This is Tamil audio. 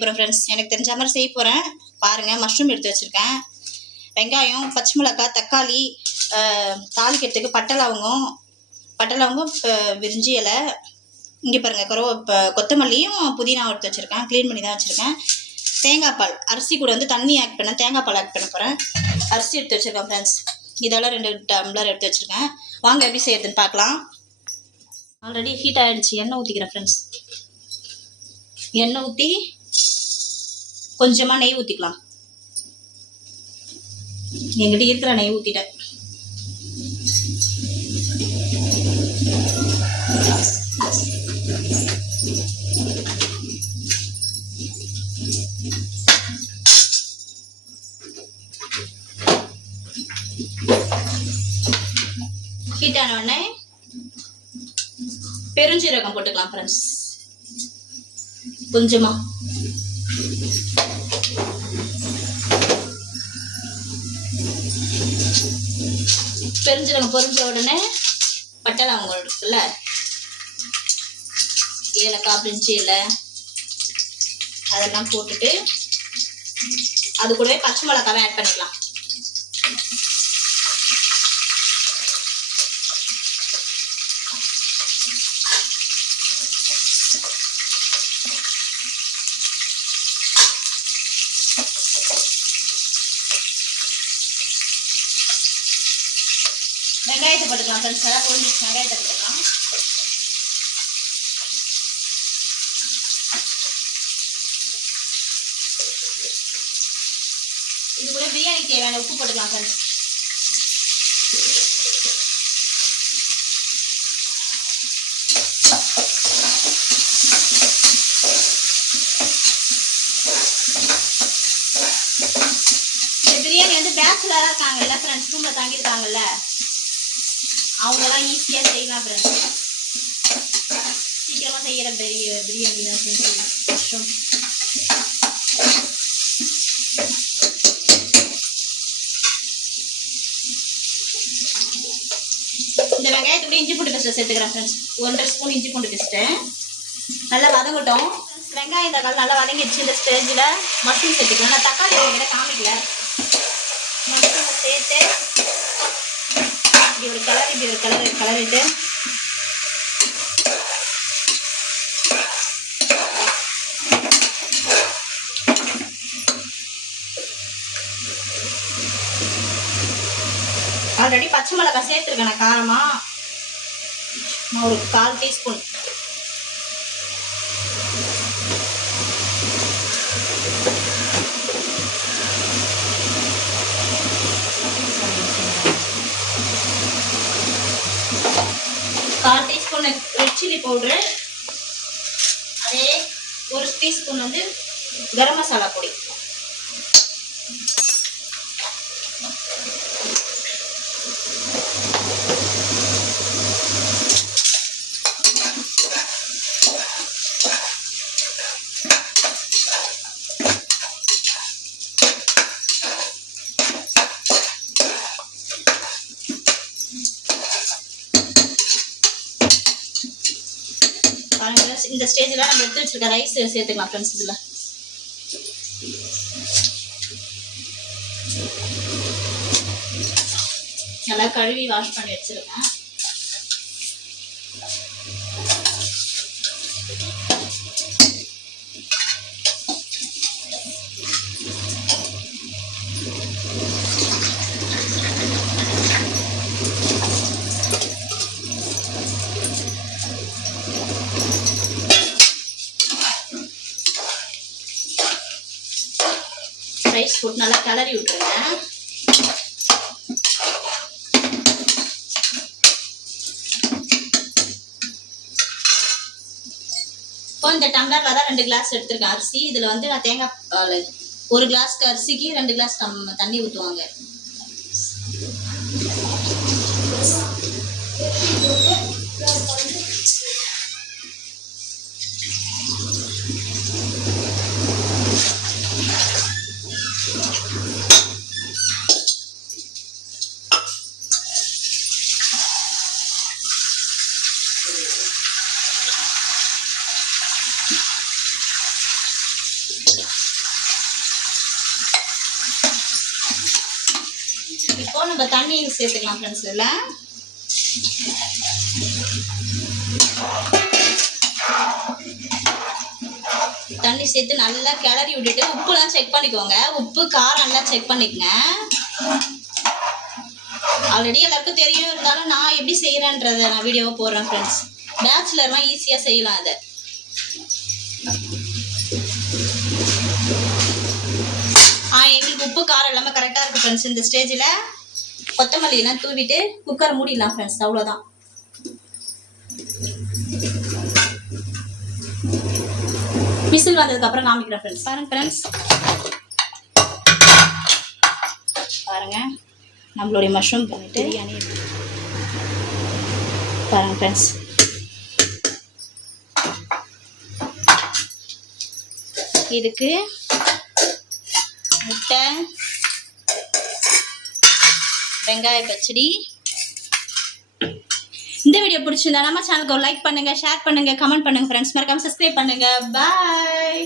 போகிறேன் ஃப்ரெண்ட்ஸ். எனக்கு தெரிஞ்ச மாதிரி செய்ய போகிறேன். பாருங்கள், மஷ்ரூம் எடுத்து வச்சுருக்கேன், வெங்காயம், பச்சை மிளகாய், தக்காளி, தாளிக்கிறதுக்கு பட்டை லவங்கம், விரிஞ்சி இலை, இங்கே பாருங்கள் கொத்தமல்லியும் புதினா எடுத்து வச்சுருக்கேன். க்ளீன் பண்ணி தான் வச்சுருக்கேன். தேங்காய் பால், அரிசி கூட வந்து தண்ணி ஆட் பண்ண தேங்காய் பால் ஆட் பண்ண போகிறேன். அரிசி எடுத்து வச்சுருக்கேன் ஃப்ரெண்ட்ஸ். இதெல்லாம் 2 டம்ளர் எடுத்து வச்சுருக்கேன். வாங்க எப்படி செய்யறதுன்னு பார்க்கலாம். ஆல்ரெடி ஹீட் ஆகிடுச்சு. எண்ணெய் ஊற்றிக்கிறேன் ஃப்ரெண்ட்ஸ். எண்ணெய் ஊற்றி கொஞ்சமாக நெய் ஊற்றிக்கலாம். என்கிட்ட இருக்கிற நெய் ஊற்றிட்டேன். ஹீட் ஆன உடனே பெருஞ்சீரகம் போட்டுக்கலாம் ஃப்ரெண்ட்ஸ். கொஞ்சமா பெருஞ்சீரகம் பொரிஞ்ச உடனே பட்டை லவங்கம் இருக்குல்ல, ஏலக்காய், பிரிஞ்சி இலை அதெல்லாம் போட்டுட்டு அது கூடவே பச்சை மிளகாவை ஆட் பண்ணிக்கலாம். வெங்காயத்தை போட்டுக்கலாம் ஃப்ரெண்ட்ஸ். நல்லா பொரிஞ்சிச்சு. வெங்காயத்தை போட்டுக்கலாம். இது கூட பிரியாணிக்கு தேவையான உப்பு போட்டுக்கலாம் ஃப்ரெண்ட்ஸ். இந்த பிரியாணி வந்து பேச்சுலராக இருக்காங்கல்ல ஃப்ரெண்ட்ஸ், ரூமில் தங்கியிருக்காங்கல்ல, அவங்கெல்லாம் ஈஸியாக செய்யலாம் ஃப்ரெண்ட்ஸ். சீக்கிரமாக செய்கிற பிரியாணி தான் செஞ்சு கஷ்டம். இந்த வெங்காயத்தோட இஞ்சி பூண்டு பேஸ்ட்டை சேர்த்துக்கிறேன் ஃப்ரெண்ட்ஸ். 1.5 ஸ்பூன் இஞ்சி பூண்டு பேஸ்ட்டு நல்லா வதங்கட்டும். வெங்காயம் தக்காளி நல்லா வதங்கிடுச்சு. இந்த ஸ்டேஜில் மஷ்ரூம் சேர்த்துக்கலாம். நான் தக்காளி கிட்ட காமிக்கல. மஷ்ரூமை சேர்த்து இப்படி ஒரு கலரிட்டு ஆல்ரெடி பச்சை மிளகாய் சேர்த்துருக்கேன் நான் காரமா. ஒரு 1/4 டீஸ்பூன் ரெட் சில்லி பவுடரு, அதே 1 டீஸ்பூன் வந்து கரம் மசாலா பொடி. இந்த ஸ்டேஜில் நம்ம எடுத்து வச்சிருக்க ரைஸ் சேர்த்துக்கலாம் ஃப்ரெண்ட்ஸ். இதில் நல்லா கழுவி வாஷ் பண்ணி வச்சிருக்கேன். ரைஸ் போட்டு நல்லா கிளறி விட்டுருங்க. இப்போ இந்த டம்ளர்ல தான் 2 கிளாஸ் எடுத்துருக்கேன் அரிசி. இதில் வந்து நான் தேங்காய் பால் 1 கிளாஸ்க்கு அரிசிக்கு 2 கிளாஸ் தண்ணி ஊற்றுவாங்க. இப்போ நம்ம தண்ணி சேர்த்துக்கலாம் ஃப்ரெண்ட்ஸ். இதில் தண்ணி சேர்த்து நல்லா கிளறி விட்டுட்டு உப்புலாம் செக் பண்ணிக்கோங்க. உப்பு காரம் எல்லாம் செக் பண்ணிக்கங்க. ஆல்ரெடி எல்லாருக்கும் தெரியும், இருந்தாலும் நான் எப்படி செய்கிறேன்றதை நான் வீடியோவை போடுறேன் ஃப்ரெண்ட்ஸ். பேச்சுலர்லாம் ஈஸியாக செய்யலாம் அதை. எங்களுக்கு உப்பு காரம் எல்லாமே கரெக்டாக இருக்குது ஃப்ரெண்ட்ஸ். இந்த ஸ்டேஜில் கொத்தமல்லியெல்லாம் தூவிட்டு குக்கரை மூடிடலாம் ஃப்ரெண்ட்ஸ். அவ்வளோதான். விசில் வந்ததுக்கப்புறம் காமிக்கிறேன் ஃப்ரெண்ட்ஸ். பாருங்க ஃப்ரெண்ட்ஸ், பாருங்கள் நம்மளுடைய மஷ்ரூம் பண்ணிட்டு பிரியாணி பாருங்க ஃப்ரெண்ட்ஸ். இதுக்கு முட்டை, வெங்காய பச்சடி. இந்த வீடியோ பிடிச்சிருந்தா நம்ம சேனலுக்கு ஒரு லைக் பண்ணுங்க, ஷேர் பண்ணுங்க, கமெண்ட் பண்ணுங்க ஃப்ரெண்ட்ஸ். மறக்காம சப்ஸ்கிரைப் பண்ணுங்க. பாய்.